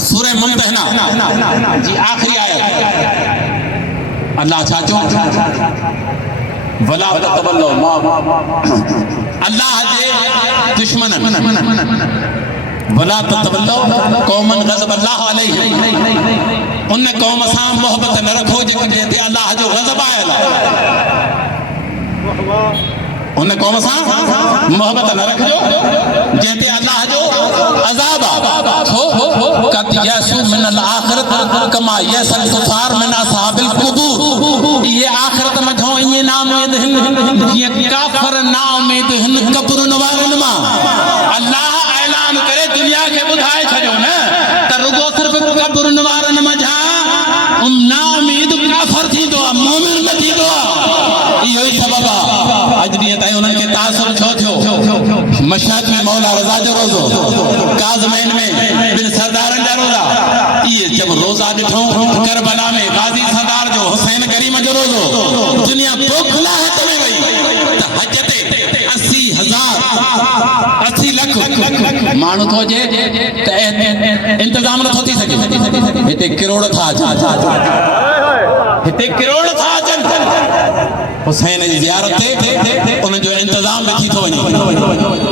سورہ ممتحنہ جی آخری آیت اللہ چاچو ولا تتولوا اللہ جے دشمنن ولا تتولوا قوما غضب اللہ علیہم ان قوم سان محبت نہ رکھو جے اللہ جو غضب آئے ان قوم سان محبت نہ رکھو جے اللہ جو عذاب قد یسو من الاخرت کما یس الکفار من اصحاب القبور یہ آخرت میں جو یہ نام یہ کافر نام ہن قبر نوارن ما اللہ اعلان کرے دنیا کے بدھائے چھڑو نا تے رگو صرف قبر نوارن ما جا نا امید کافر تھی دو مومن نہ تھی دو یہ سبب اج بھی تے انہاں کے تاثر چھو مشہد میں مولا رضا جو روزو کاظمین میں بن سردارن جا روزہ یہ جب روزہ ڈٹھو کربلا میں غازی سردار جو حسین کریم جو روزو دنیا بوکھلا ہے تمہیں گئی حجتے 80,000 لکھ مانو تو جے انتظام نہ تھوتی سکے ہتے کروڑ تھا ہتے کروڑ تھا حسین جی زیارت تے انہوں جو انتظام لکھی تو ونی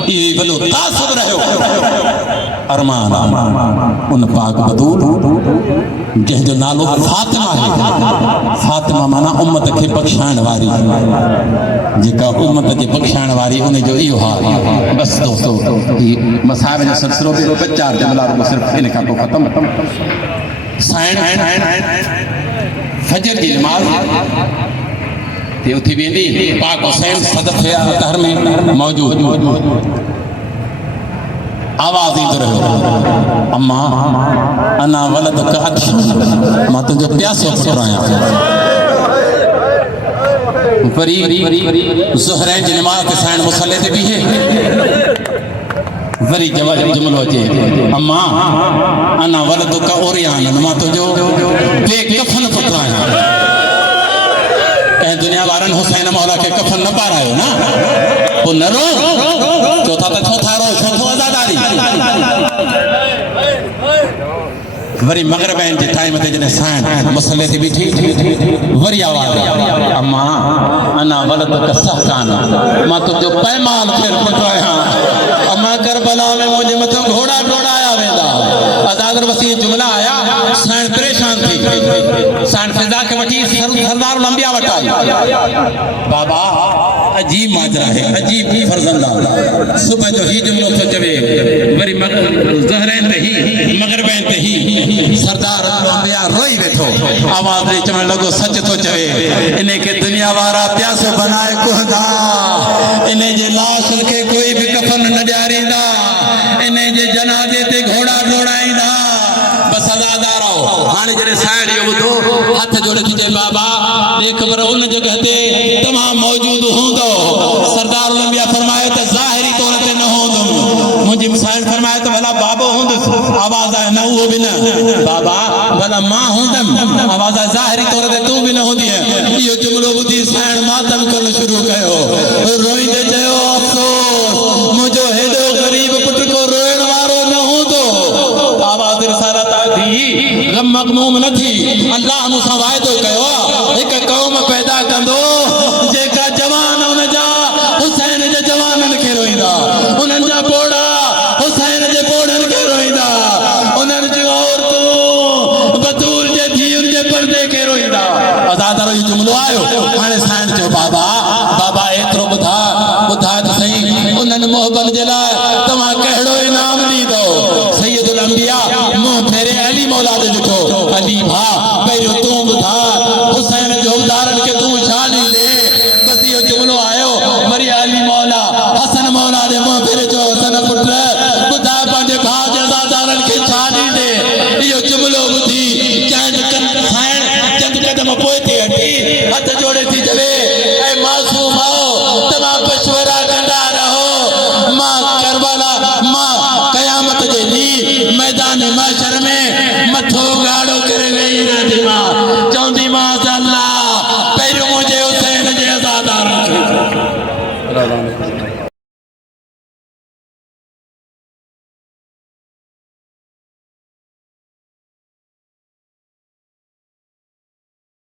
یہ بلو تاثر رہو ارمان ان پاک بدور جن جو نالو فاطمہ ہے فاطمہ مانا امت کے بخشان واری جکا امت کے بخشان واری انہیں جو ایو ہا بس دوستو مصاحب جو سلسلوں پہ بچار جملہ رکو صرف انہیں کا تو ختم سائن فجر کی نماز تے اتھی بیندی پاک حسین صدف اطہر میں موجود آواز ہی رہو اما انا ولد کا عطش ما تجھے پیاسو پڑھ رہا ہیں پری زہرین جی نماز کے سائن مسلح تے بھی ہے وری جملو جے اما انا ولد کا اوریان ما تجھے بے کفن پڑھ رہا ہیں دنیا بارن حسین مولا کے کفن نہ پا رہے ہو نا وہ نہ رو چوتھا تا چوتھا رو چوتھو ازاداری وری مغربین جی ٹائم تے جنہیں سائن مسئلے تھی بیٹھی وری آواز اما انا ولد کا سحکانا ما تو جو پیمان پھر پٹ رہے ہیں اما کربلا میں مجھے مطلب گھوڑا آیا ویدہ ازادر وسیع جملہ آیا سائن پریشان تھی سائن فضا کے وٹی سردار الانبیاء وٹا بابا عجیب ماجرہ ہے عجیب فرزندہ صبح جو ہی جملوں تو جبے وری زہرین تے ہی مغربین تے ہی سردار الانبیاء روئی بیٹھو آواز دے چمن لگو سچ تو چوے انہیں کے دنیا وارا پیاسو بنائے کہدا انہیں جے لاش کے کوئی بھی کفن نہ جاری دا انہیں جے جنازے تے گھوڑا روڑائیں دا بس ازادار آؤ ہانے جنہیں سائن یہ بدھو ہاتھ جوڑے تھے بابا دیکھ بر ان جگہ تے تمام موجود ہوں دو سردار الانبیاء فرمائے تو ظاہری طورتے نہ ہوں دو مجھے مسائل فرمائے تو بھلا بابا ہوں دو آواز آئے نہ وہ بھی نہ بابا بھلا ماں ہوں دم آواز آئے ظاہری طورتے تو بھی نہ ہوں دی ہے یہ جملو بدھی سائن ماتم کرنا شروع گئے روئی دے جائے افسوس مجھو ہیڈو غریب پتر کو روئن وارو نہ ہوں دو آواز رسالت آتی غم مغموم نہ تھی اللہ مساوائے تو کہو ایک قوم پیدا کندو جے کا جوان انہیں جا حسین جے جوانن کے روئی دا انہیں جا پوڑا حسین جے پوڑن کے روئی دا انہیں جو عورتوں بطول جے تھی ان جے پردے کے روئی دا ازادہ روئی جملو آئے ہانے سائن جو بابا ایترو بدھا تو صحیح انہیں محبت جلائے تمہاں کہڑو انعام دی دو سید الانبیاء منہ پھیرے علی مولا دے جٹھو علی بھا پہلو تم بدھا حسین جو دارن کے تم شانی دے بس یہ جملو آئے مری علی مولا حسن مولا دے منہ پھیرے جو حسن پتر بدھا پانچے بھا جزا دارن کے شانی دے یہ جملو بدھی چند قدم پوئے ہٹی ہاتھ جوڑے تھی جلے اے معصوم آؤ تمام پشورہ کنڈا رہو ماں کربلا ماں قیامت جے لی میدان معاشر میں متھو گاڑو کرے